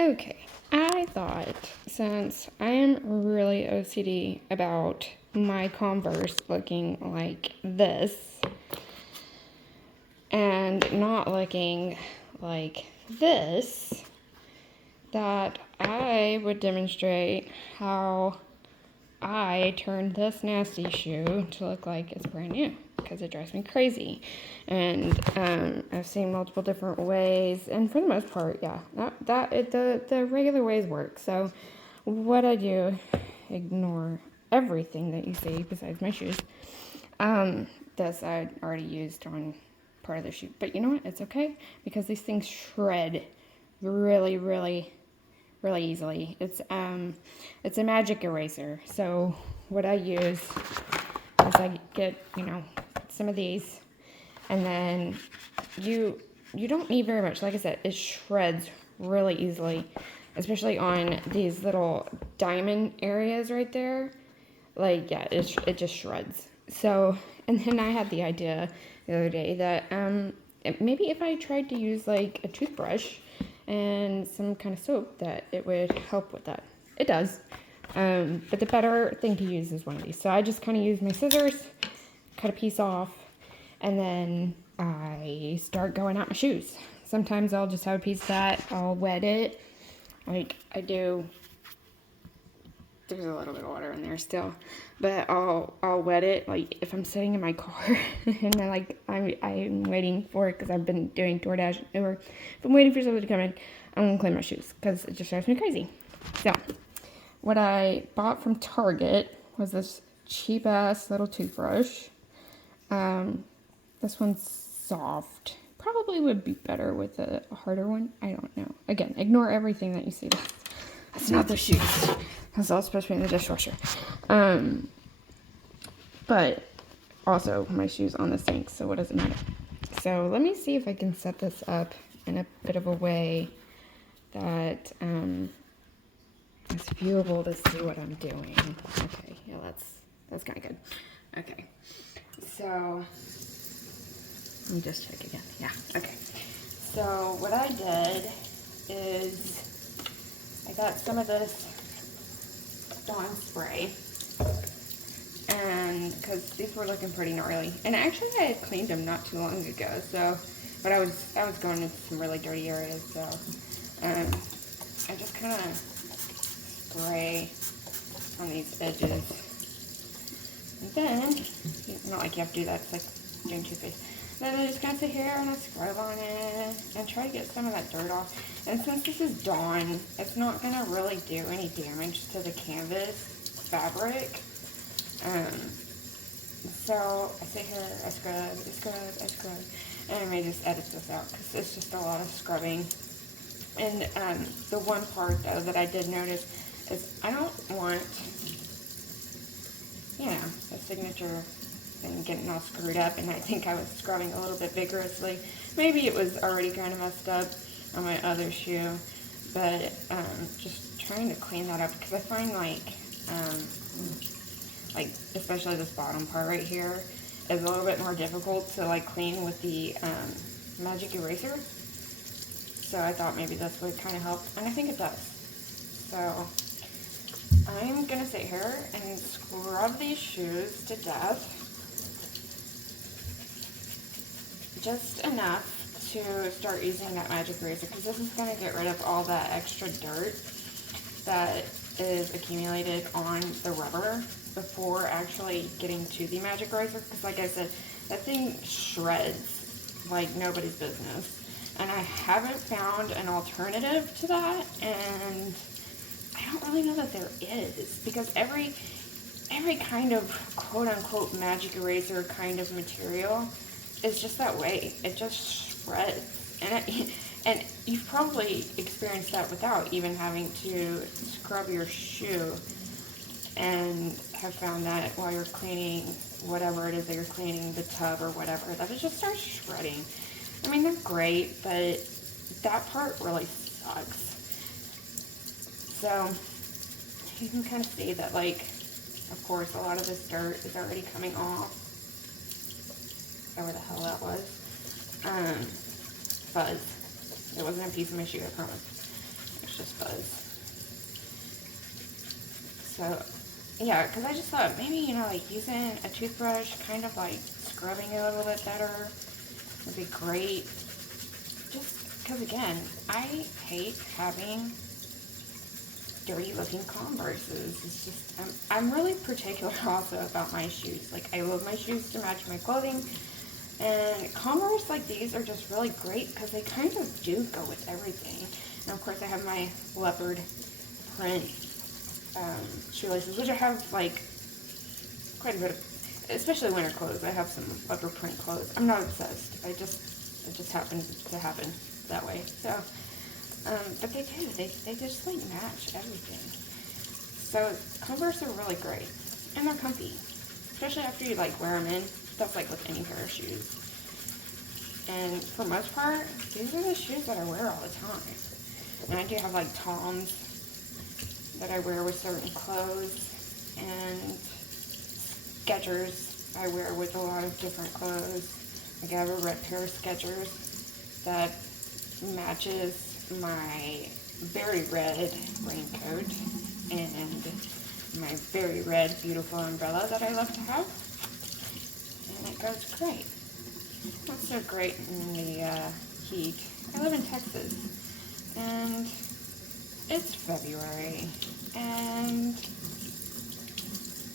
Okay, I thought since I am really OCD about my Converse looking like this and not looking like this, that I would demonstrate how I turned this nasty shoe to look like it's brand new because it drives me crazy. And I've seen multiple different ways, and for the most part, yeah, the regular ways work. So what I do, ignore everything that you see besides my shoes. This I already used on part of the shoe, but you know what? It's okay because these things shred really, really easily. It's a magic eraser. So what I use is I get, some of these, and then you don't need very much. Like I said, it shreds really easily, especially on these little diamond areas right there. Like, yeah, it just shreds. So, and then I had the idea the other day that maybe if I tried to use like a toothbrush and some kind of soap, that it would help with that. It does. But the better thing to use is one of these. So I just kind of use my scissors, cut a piece off, and then I start going out my shoes. Sometimes I'll just have a piece of that, I'll wet it, like I do. There's a little bit of water in there still, but I'll wet it, like if I'm sitting in my car and then like I'm waiting for it because I've been doing DoorDash, or if I'm waiting for somebody to come in, I'm gonna clean my shoes because it just drives me crazy. So what I bought from Target was this cheap ass little toothbrush. This one's soft. Probably would be better with a harder one. I don't know. Again, ignore everything that you see. That's not the shoes. That's all supposed to be in the dishwasher. But also my shoes on the sink, so what does it matter? So let me see if I can set this up in a bit of a way that it's viewable to see what I'm doing. Okay, yeah, that's kind of good. Okay, so let me just check again. Yeah, okay. So what I did is I got some of this Dawn spray, and because these were looking pretty gnarly, and actually I had cleaned them not too long ago. So, but I was going into some really dirty areas. So, I just kind of spray on these edges, and then not like you have to do that. It's like doing toothpaste. Then I just kind of sit here and I scrub on it and try to get some of that dirt off. And since this is Dawn, it's not going to really do any damage to the canvas fabric. So I sit here, I scrub, and I may just edit this out because it's just a lot of scrubbing. And the one part though that I did notice is I don't want, the signature and getting all screwed up, and I think I was scrubbing a little bit vigorously. Maybe it was already kind of messed up on my other shoe, but just trying to clean that up because I find like especially this bottom part right here is a little bit more difficult to like clean with the magic eraser. So I thought maybe this would kind of help, and I think it does. So I'm gonna sit here and scrub these shoes to death. Just enough to start using that magic eraser, because this is going to get rid of all that extra dirt that is accumulated on the rubber before actually getting to the magic eraser, because like I said, that thing shreds like nobody's business, and I haven't found an alternative to that, and I don't really know that there is, because every kind of quote-unquote magic eraser kind of material is just that way. It just shreds, and you've probably experienced that without even having to scrub your shoe, and have found that while you're cleaning whatever it is that you're cleaning, the tub or whatever, that it just starts shredding. I mean, they're great, but that part really sucks. So you can kind of see that, like, of course, a lot of this dirt is already coming off. Whatever the hell that was. Fuzz. It wasn't a piece of my shoe, I promise. just fuzz. So, yeah, because I just thought maybe, you know, like using a toothbrush, kind of like scrubbing it a little bit better would be great. Just because, again, I hate having dirty looking Converses. It's just, I'm really particular also about my shoes. Like, I love my shoes to match my clothing, and Converse like these are just really great because they kind of do go with everything. And of course I have my leopard print shoelaces, which I have like quite a bit of, especially winter clothes. I have some leopard print clothes. I'm not obsessed. It just happens to happen that way. So but they do. They just like match everything. So Converse are really great, and they're comfy, especially after you like wear them in. That's like with any pair of shoes. And for most part, these are the shoes that I wear all the time. And I do have like Toms that I wear with certain clothes, and Skechers I wear with a lot of different clothes. Like I have a red pair of Skechers that matches my very red raincoat and my very red beautiful umbrella that I love to have, and it goes great. Not so great in the heat. I live in Texas, and it's February, and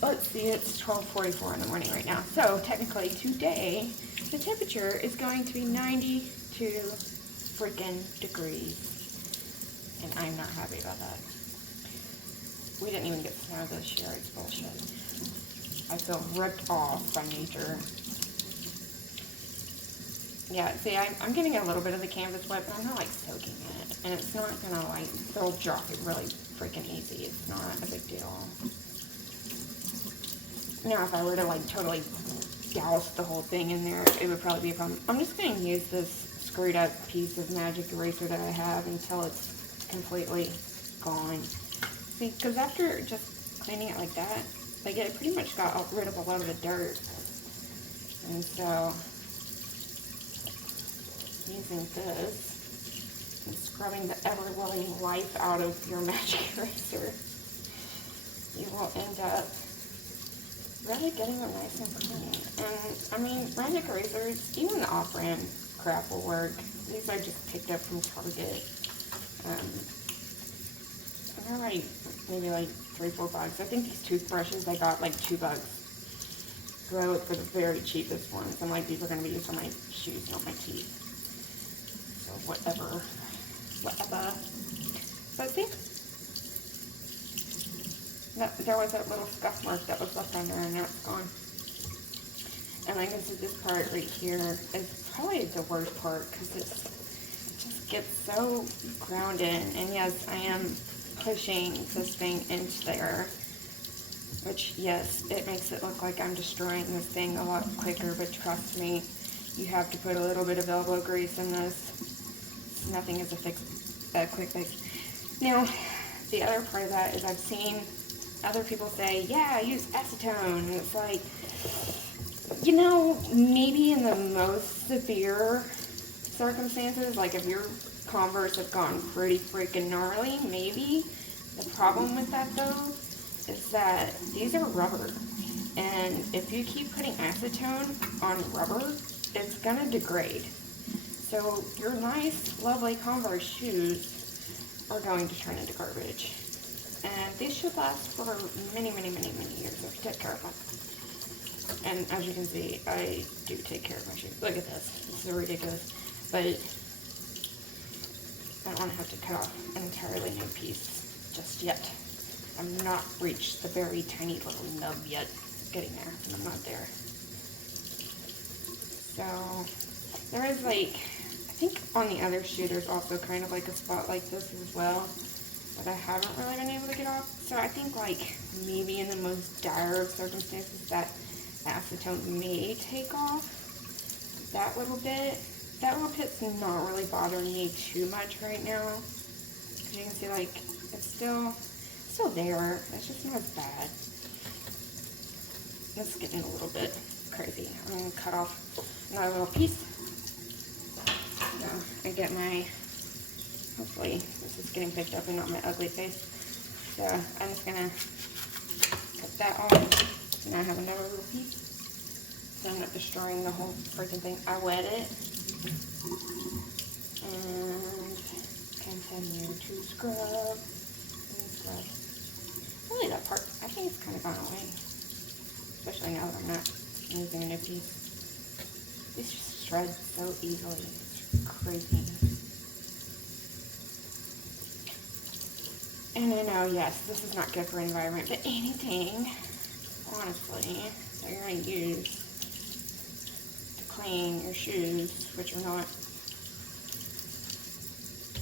let's see, it's 12:44 in the morning right now. So technically today the temperature is going to be 92 freaking degrees, and I'm not happy about that. We didn't even get snow this year. It's bullshit. I feel ripped off by nature. Yeah, see, I'm getting a little bit of the canvas wet, but I'm not like soaking it, and it's not gonna like, it'll dry really freaking easy. It's not a big deal. Now, if I were to like totally douse the whole thing in there, it would probably be a problem. I'm just gonna use this screwed up piece of magic eraser that I have until it's completely gone. See, because after just cleaning it like that, like it pretty much got rid of a lot of the dirt. And so, using this and scrubbing the ever-loving life out of your magic eraser, you will end up really getting them nice and clean. And I mean, magic erasers, even the off-brand crap will work. These I just picked up from Target. They're like maybe like $3-4. I think these toothbrushes I got like $2. So I look for the very cheapest ones. I'm like, these are going to be used for my shoes, not my teeth. So whatever. So I think that there was that little scuff mark that was left on there, and now it's gone. And like I said, this part right here is probably the worst part because it just gets so ground in. And yes, I am pushing this thing into there, which yes, it makes it look like I'm destroying this thing a lot quicker, but trust me, you have to put a little bit of elbow grease in this. Nothing is a quick fix. Now, the other part of that is I've seen other people say, yeah, use acetone, and it's like, you know, maybe in the most severe circumstances, like if your Converse have gone pretty freaking gnarly, maybe. The problem with that though is that these are rubber, and if you keep putting acetone on rubber, it's gonna degrade. So your nice, lovely Converse shoes are going to turn into garbage. And these should last for many, many, many, many years if you take care of them. And as you can see, I do take care of my shoes. Look at this. This is ridiculous. But I don't want to have to cut off an entirely new piece just yet. I'm not reached the very tiny little nub yet. Getting there, and I'm not there. So there is like, I think on the other shoe there's also kind of like a spot like this as well that I haven't really been able to get off. So I think like maybe in the most dire of circumstances that acetone may take off that little bit. That little bit's not really bothering me too much right now. As you can see, like, it's still there. It's just not as bad. It's getting a little bit crazy. I'm going to cut off another little piece. So I get my Hopefully this is getting picked up and not my ugly face. So I'm just gonna cut that off. And I have another little piece. So I'm not destroying the whole freaking thing. I wet it. And continue to scrub and scrub. Really, that part, I think it's kind of gone away. Especially now that I'm not using a new piece. These just shred so easily. It's crazy. And I know, yes, this is not good for the environment, but anything, honestly, that you're going to use to clean your shoes, which are not,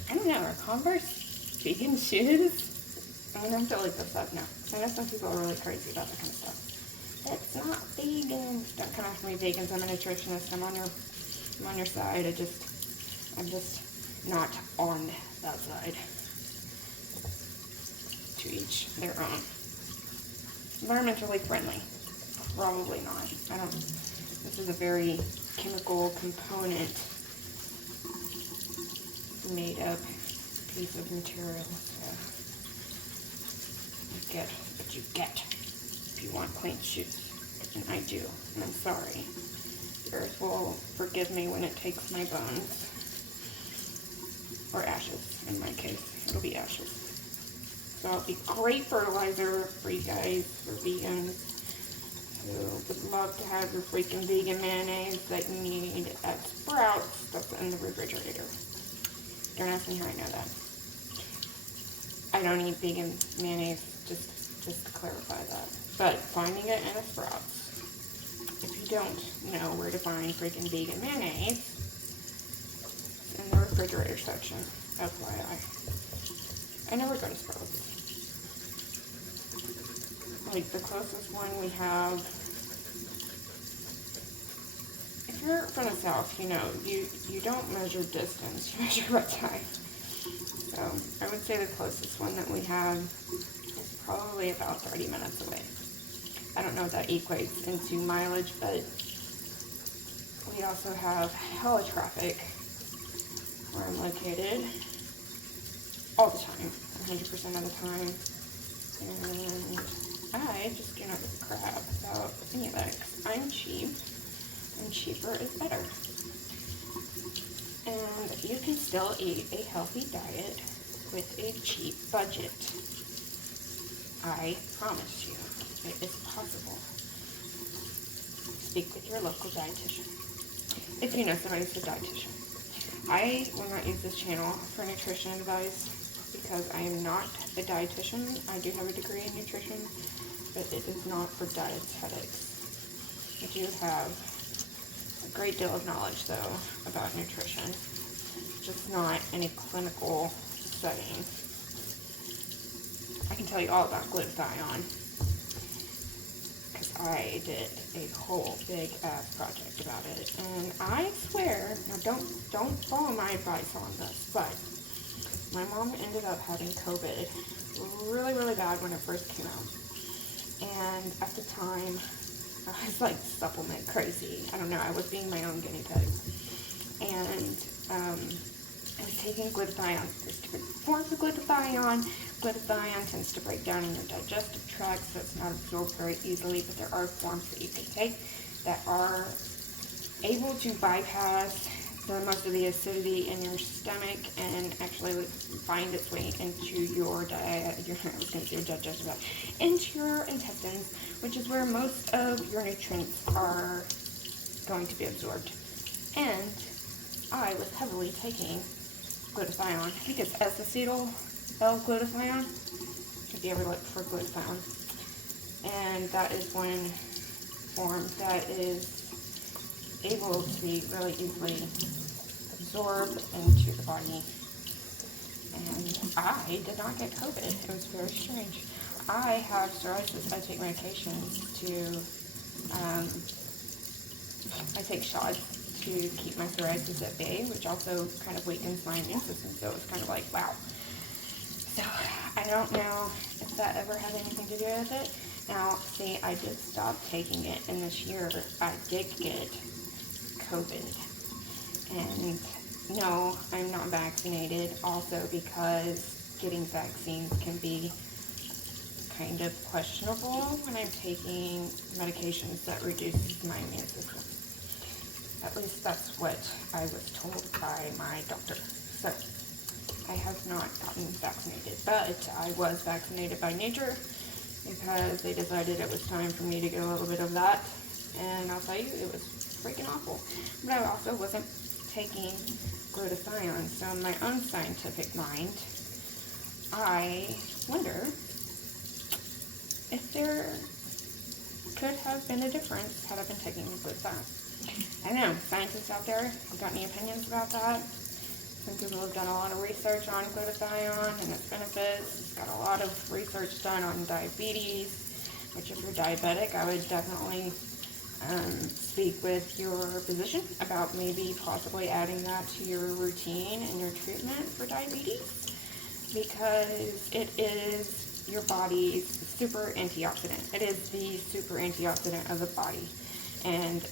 I don't know, are Converse vegan shoes? I'm going to have to look this up now. I know some people are really crazy about that kind of stuff. It's not vegan. Don't come after me, vegans. I'm a nutritionist. I'm on your side. I'm just not on that side. To each their own. Environmentally friendly. Probably not. This is a very chemical component made up piece of material. So you get what you get if you want clean shoes. And I do. And I'm sorry. The earth will forgive me when it takes my bones. Or ashes, in my case. It'll be ashes. So it'll be great fertilizer for you guys, for vegans, who would love to have your freaking vegan mayonnaise that you need at Sprouts that's in the refrigerator. Don't ask me how I know that. I don't eat vegan mayonnaise, just to clarify that. But finding it in a Sprouts, if you don't know where to find freaking vegan mayonnaise, it's in the refrigerator section, FYI. I never go to Sprouts. Like, the closest one we have, if you're from the South, you know, you don't measure distance, you measure by time. So, I would say the closest one that we have is probably about 30 minutes away. I don't know what that equates into mileage, but we also have hella traffic where I'm located all the time, 100% of the time. And I just do not give a crap about any of that because I'm cheap, and cheaper is better. And you can still eat a healthy diet with a cheap budget. I promise you, it is possible. Speak with your local dietitian. If you know somebody who's a dietitian. I will not use this channel for nutrition advice because I am not a dietitian. I do have a degree in nutrition, but it is not for dietetics. I do have a great deal of knowledge, though, about nutrition, just not in a clinical setting. I can tell you all about glutathione, because I did a whole big ass project about it, and I swear, now don't follow my advice on this, but my mom ended up having COVID really, really bad when it first came out. And at the time, I was like supplement crazy. I don't know, I was being my own guinea pig. And I was taking glutathione. There's different forms of glutathione. Glutathione tends to break down in your digestive tract, so it's not absorbed very easily, but there are forms that you can take that are able to bypass most of the acidity in your stomach and actually find its way into your digestive tract, into your intestines, which is where most of your nutrients are going to be absorbed. And I was heavily taking glutathione. I think it's acetyl L-glutathione, if you ever look for glutathione. And that is one form that is able to be really easily absorbed into the body. And I did not get COVID. It was very strange. I have psoriasis. I take medications to, I take shots to keep my psoriasis at bay, which also kind of weakens my immune system. So it was kind of like, wow. So I don't know if that ever had anything to do with it. Now, see, I did stop taking it, and this year I did get COVID. And no, I'm not vaccinated, also because getting vaccines can be kind of questionable when I'm taking medications that reduces my immune system. At least that's what I was told by my doctor. So I have not gotten vaccinated, but I was vaccinated by nature because they decided it was time for me to get a little bit of that. And I'll tell you, it was freaking awful. But I also wasn't taking glutathione. So in my own scientific mind, I wonder if there could have been a difference had I been taking glutathione. I don't know, scientists out there, have got any opinions about that? Some people have done a lot of research on glutathione and its benefits. It's got a lot of research done on diabetes, which if you're diabetic, I would definitely speak with your physician about maybe possibly adding that to your routine and your treatment for diabetes, because it is your body's super antioxidant. It is the super antioxidant of the body. And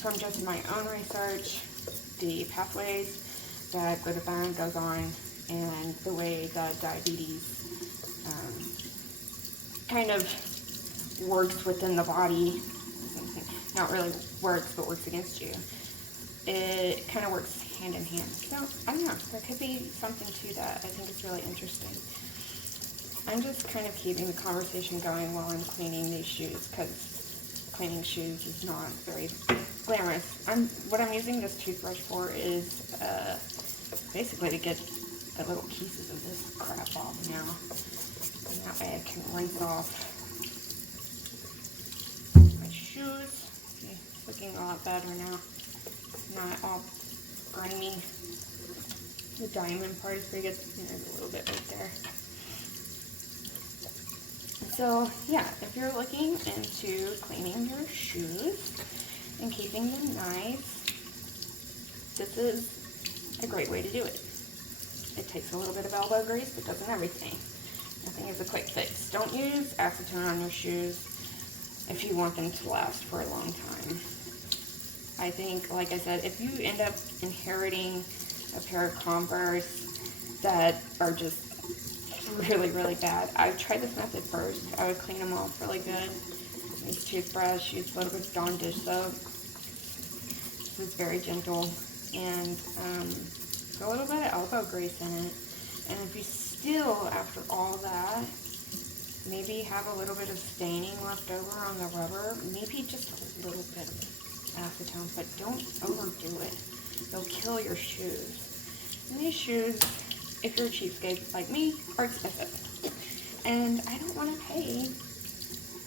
from just my own research, the pathways that glutathione goes on and the way that diabetes kind of works within the body, not really works, but works against you, it kind of works hand in hand. So, I don't know, there could be something to that. I think it's really interesting. I'm just kind of keeping the conversation going while I'm cleaning these shoes, because cleaning shoes is not very glamorous. What I'm using this toothbrush for is basically to get the little pieces of this crap off now. And that way I can rinse off my shoes. Okay, it's looking a lot better now. Not all grimy. The diamond part is pretty good. There's a little bit right there. So yeah, if you're looking into cleaning your shoes and keeping them nice, this is a great way to do it. It takes a little bit of elbow grease, but doesn't everything. Nothing is a quick fix. Don't use acetone on your shoes if you want them to last for a long time. I think, like I said, if you end up inheriting a pair of Converse that are just really, really bad, I would try this method first. I would clean them off really good. Use toothbrush, use a little bit of Dawn dish soap. This is very gentle. And a little bit of elbow grease in it. And if you still, after all that, maybe have a little bit of staining left over on the rubber, maybe just a little bit of acetone, but don't overdo it. They'll kill your shoes. And these shoes, if you're a cheapskate like me, are expensive. And I don't want to pay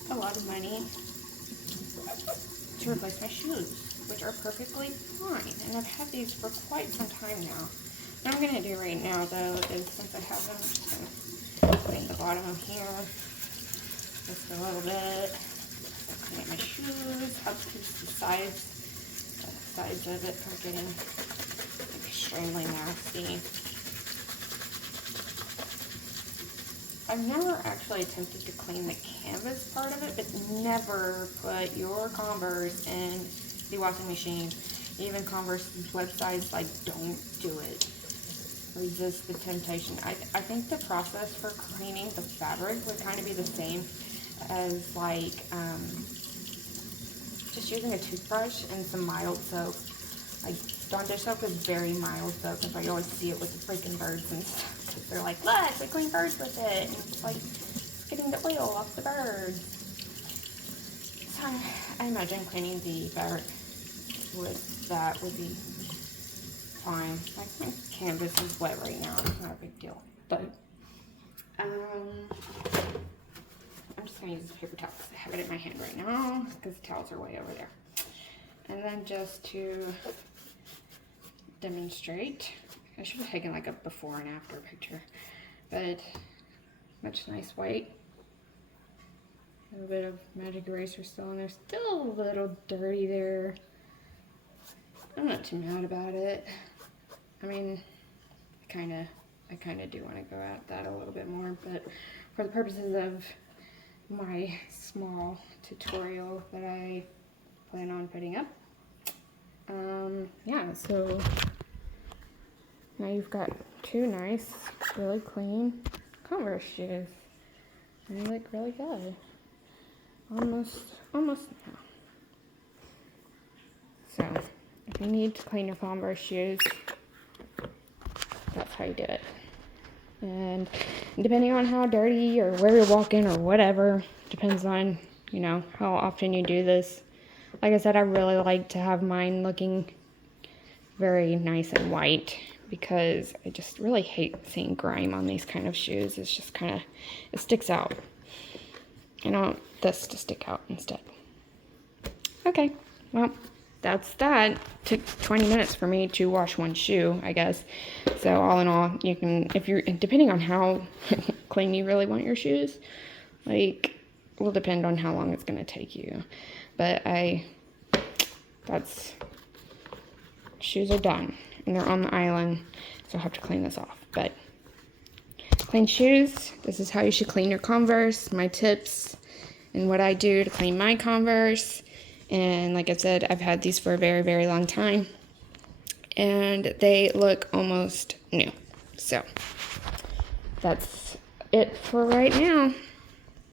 a lot of money to replace my shoes, which are perfectly fine. And I've had these for quite some time now. What I'm going to do right now, though, is since I have them, I'm just going to clean the bottom of here just a little bit. Clean up my shoes, helps keep the sides of it from getting extremely nasty. I've never actually attempted to clean the canvas part of it, but never put your Converse in the washing machine. Even Converse's websites, like, don't do it. Resist the temptation. I think the process for cleaning the fabric would kind of be the same as, like, just using a toothbrush and some mild soap. Like, Dawn dish soap is very mild soap, because I always see it with the freaking birds and stuff. They're like, look, we clean birds with it. And it's like, it's getting the oil off the bird. So I imagine cleaning the fabric with that would be fine. Like, my canvas is wet right now. It's not a big deal. But, I'm just going to use this paper towel because I have it in my hand right now, because the towels are way over there. And then just to demonstrate, I should have taken like a before and after picture, but much nice white. A little bit of magic eraser still in there, still a little dirty there. I'm not too mad about it. I mean, I kind of do want to go at that a little bit more, but for the purposes of my small tutorial that I plan on putting up, yeah, so now you've got two nice, really clean Converse shoes. And they look really good. Almost now. So, if you need to clean your Converse shoes, that's how you do it. And depending on how dirty or where you're walking or whatever, depends on, you know, how often you do this. Like I said, I really like to have mine looking very nice and white because I just really hate seeing grime on these kind of shoes. It's just kind of, it sticks out. And I want this to stick out instead. Okay, well, that's that. Took 20 minutes for me to wash one shoe, I guess. So all in all, you can, if you're, depending on how clean you really want your shoes, like, will depend on how long it's going to take you. But shoes are done. And they're on the island, so I'll have to clean this off. But clean shoes, this is how you should clean your Converse, my tips, and what I do to clean my Converse. And like I said, I've had these for a very, very long time. And they look almost new. So, that's it for right now.